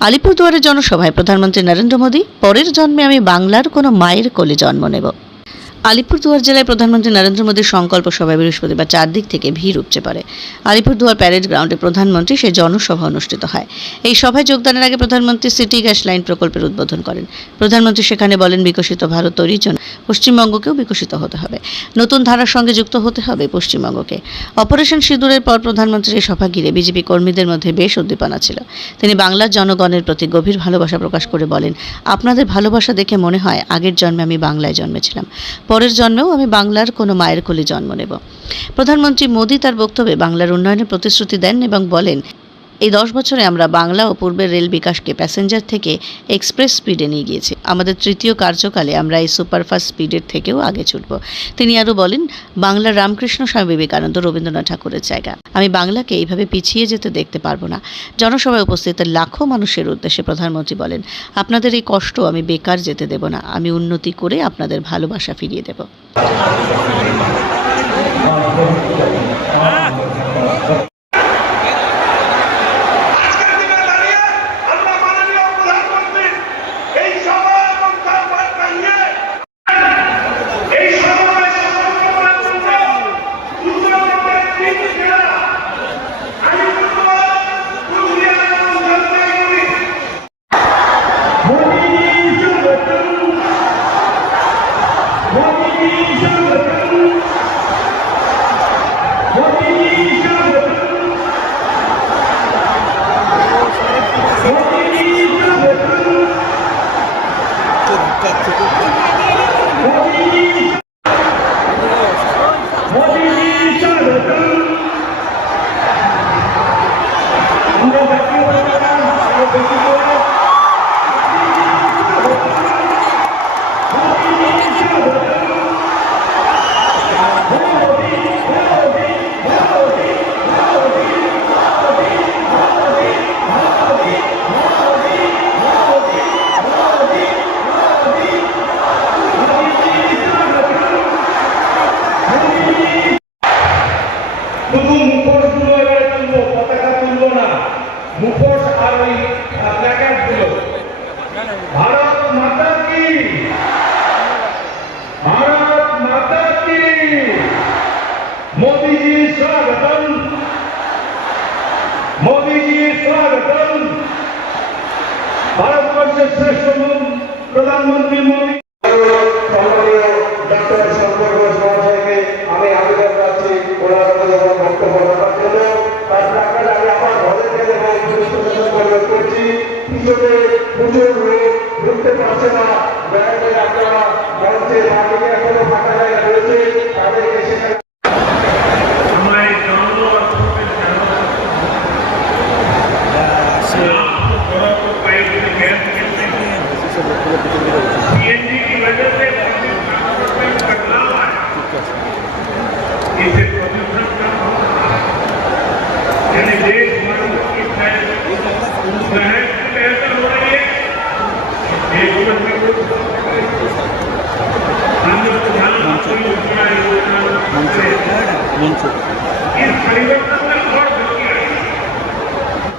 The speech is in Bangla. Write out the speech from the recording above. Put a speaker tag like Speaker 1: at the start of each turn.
Speaker 1: আলিপুরদুয়ারের জনসভায় প্রধানমন্ত্রী নরেন্দ্র মোদী পরের জন্মে আমি বাংলার কোনো মায়ের কোলে জন্ম নেব। আলিপুরদুয়ার জেলায় প্রধানমন্ত্রী নরেন্দ্র মোদীর সংকল্প সভায় বৃহস্পতিবার চারদিক থেকে ভিড় উপচে পড়ে। আলিপুরদুয়ার প্যারেড গ্রাউন্ডে প্রধানমন্ত্রী সেই জনসভা অনুষ্ঠিত হয়। এই সভায় যোগদানের আগে প্রধানমন্ত্রী সিটি গ্যাস লাইন প্রকল্পের উদ্বোধন করেন। প্রধানমন্ত্রী সেখানে বলেন, বিকশিত ভারত তৈরির জন্য পশ্চিমবঙ্গকেও বিকশিত হতে হবে। নতুন ধারার সঙ্গে যুক্ত হতে হবে পশ্চিমবঙ্গকে। অপারেশন সিঁদুরের পর প্রধানমন্ত্রীর এই সভা ঘিরে বিজেপি কর্মীদের মধ্যে বেশ উদ্দীপনা ছিল। তিনি বাংলার জনগণের প্রতি গভীর ভালোবাসা প্রকাশ করে বলেন, আপনাদের ভালোবাসা দেখে মনে হয় আগের জন্মে আমি বাংলায় জন্মেছিলাম। পরের জন্মেও আমি বাংলার কোনো মায়ের কোলে জন্ম নেব। প্রধানমন্ত্রী মোদী তার বক্তব্যে বাংলার উন্নয়নের প্রতিশ্রুতি দেন এবং বলেন এই দশ বছরে আমরা বাংলা ও পূর্বের রেল বিকাশকে প্যাসেঞ্জার থেকে এক্সপ্রেস স্পিডে নিয়ে গিয়েছি। আমাদের তৃতীয় কার্যকালে আমরা এই সুপারফাস্ট স্পিডের থেকেও আগে ছুটব। তিনি আরও বলেন, বাংলার রামকৃষ্ণ স্বামী বিবেকানন্দ রবীন্দ্রনাথ ঠাকুরের জায়গা। আমি বাংলাকে এইভাবে পিছিয়ে যেতে দেখতে পারব না। জনসভায় উপস্থিত লাখো মানুষের উদ্দেশ্যে প্রধানমন্ত্রী বলেন, আপনাদের এই কষ্ট আমি বেকার যেতে দেব না। আমি উন্নতি করে আপনাদের ভালোবাসা ফিরিয়ে দেব।
Speaker 2: Thank you. পিছনে প্রচুর লোক ঢুকতে পারছে না বেড়াতে আপনারা মঞ্চে বাকিতে